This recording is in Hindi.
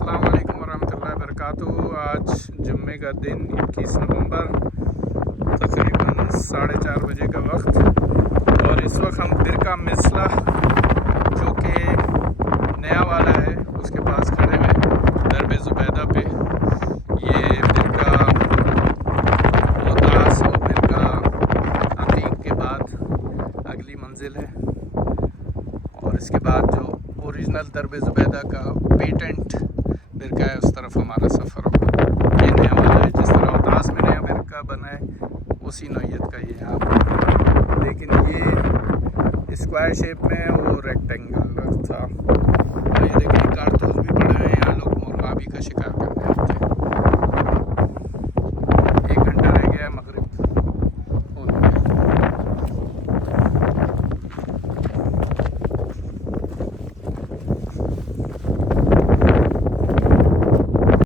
अस्सलाम वालेकुम वरहमतुल्लाहि वबरकातुहू। आज जुम्मे का दिन 21 नवंबर तकरीबन 4:30 बजे का वक्त, और इस वक्त हम बिरका मिसला जो कि नया वाला है उसके पास खड़े हैं दरब ज़ुबैदा पे। ये बिरका मोहतास और बिरका अतीक के बाद अगली मंजिल है, और इसके बाद जो ओरिजिनल दरब ज़ुबैदा का पेटेंट बिरका है उस तरफ हमारा सफ़र होगा। ये नया वाला है, जिस तरह उदास में नया बिरका बना है उसी नौयत का ये यहाँ पर, लेकिन ये स्क्वायर शेप में है, वो रेक्टेंगल था। तो